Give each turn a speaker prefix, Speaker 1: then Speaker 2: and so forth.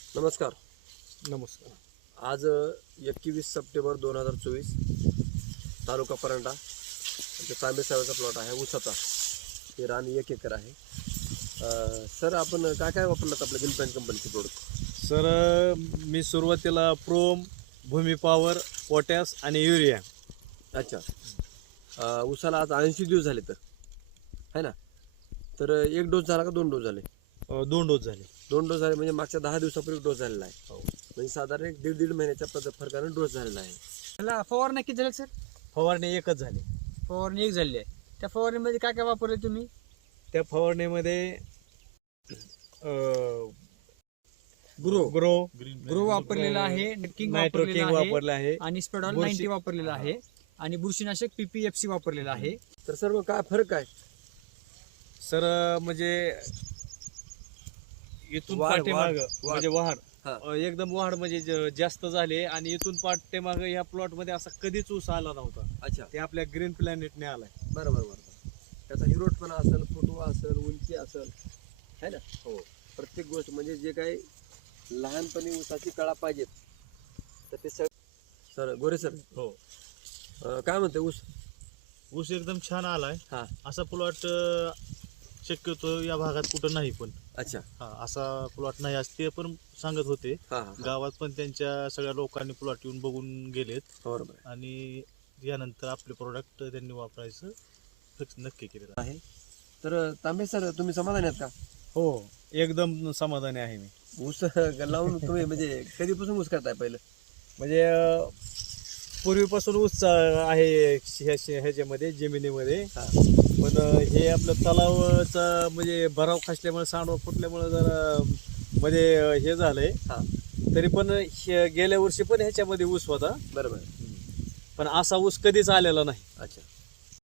Speaker 1: नमस्कार.
Speaker 2: नमस्कार.
Speaker 1: आज 21 सप्टेंबर 2024 तालुका परंडा तांबे साहेबाचा प्लॉट आहे ऊसाचा. हे रान 1 एकर आहे. सर आपण काय काय वापरलात आपल्या ग्रीन कंपनीचे प्रोडक्ट?
Speaker 2: सर मी सुरुवातीला प्रोम, भूमी पॉवर, पोटॅश आणि युरिया.
Speaker 1: अच्छा. ऊसाला आज 80 दिवस झाले तर है ना. तर 1 डोस झाला का 2 डोस झाले?
Speaker 2: 2 डोस झाले.
Speaker 1: 2 डोस झाले म्हणजे मागच्या 10 दिवसापूर्वी डोस झालेला आहे. म्हणजे साधारण 1.5 महिन्याच्या फरकाने डोस झालेला आहे.
Speaker 3: त्याला फवारणी किती झाली सर?
Speaker 2: फवारणी एकच झाली.
Speaker 3: फवारणी एक झाली आहे. त्या फवारणीमध्ये काय काय वापरले तुम्ही?
Speaker 2: त्या फवारणीमध्ये
Speaker 3: ग्रो वापरलेला आहे, किंग वापरलेला आहे
Speaker 2: वापरलं आहे
Speaker 3: आणि स्पेडॉल 90 वापरलेला आहे आणि बुरशीनाशक PPFC वापरलेला आहे.
Speaker 1: तर सर्व काय फरक आहे?
Speaker 2: सर म्हणजे इथून
Speaker 1: वाढ
Speaker 2: पाठीमाग म्हणजे वाढ
Speaker 1: हा.
Speaker 2: एकदम वाढ म्हणजे जास्त झाले आणि इथून पाठीमाग या प्लॉट मध्ये असा कधीच ऊस आला नव्हता.
Speaker 1: अच्छा.
Speaker 2: ते आपल्या ग्रीन प्लॅनेटने आलाय.
Speaker 1: बरोबर बरोबर. त्याचा हिरोटपणा असेल, फुटवा असेल, उंची असेल, है ना.
Speaker 2: हो.
Speaker 1: प्रत्येक गोष्ट म्हणजे जे काही लहानपणी ऊसाची कळा पाहिजेत तर ते सर गोरे सर
Speaker 2: हो.
Speaker 1: काय म्हणते ऊस?
Speaker 2: ऊस एकदम छान आलाय.
Speaker 1: हा.
Speaker 2: असा प्लॉट शक्यतो या भागात कुठं नाही पण.
Speaker 1: अच्छा.
Speaker 2: हा, असा प्लॉट नाही असते पण सांगत होते.
Speaker 1: हा हा
Speaker 2: गावात पण त्यांच्या सगळ्या लोकांनी प्लॉट येऊन बघून गेलेत
Speaker 1: बरोबर
Speaker 2: आणि यानंतर आपले प्रोडक्ट त्यांनी वापरायचं फिक्स नक्की केलेलं आहे.
Speaker 1: तर तांबे सर तुम्ही समाधानी आहेत का?
Speaker 2: हो, एकदम समाधानी आहे मी.
Speaker 1: ऊस लावून तुम्ही म्हणजे कधीपासून ऊस करताय पहिलं?
Speaker 2: म्हणजे पूर्वीपासून ऊस आहे ह्याच्यामध्ये जमिनीमध्ये.
Speaker 1: हा.
Speaker 2: पण हे आपलं तलावचा म्हणजे भराव खासल्यामुळे सांडवा फुटल्यामुळे जरा मध्ये हे झालंय.
Speaker 1: हा.
Speaker 2: तरी पण गेल्या वर्षी पण ह्याच्यामध्ये ऊस होता
Speaker 1: बरोबर.
Speaker 2: पण असा ऊस कधीच आलेला नाही.
Speaker 1: अच्छा.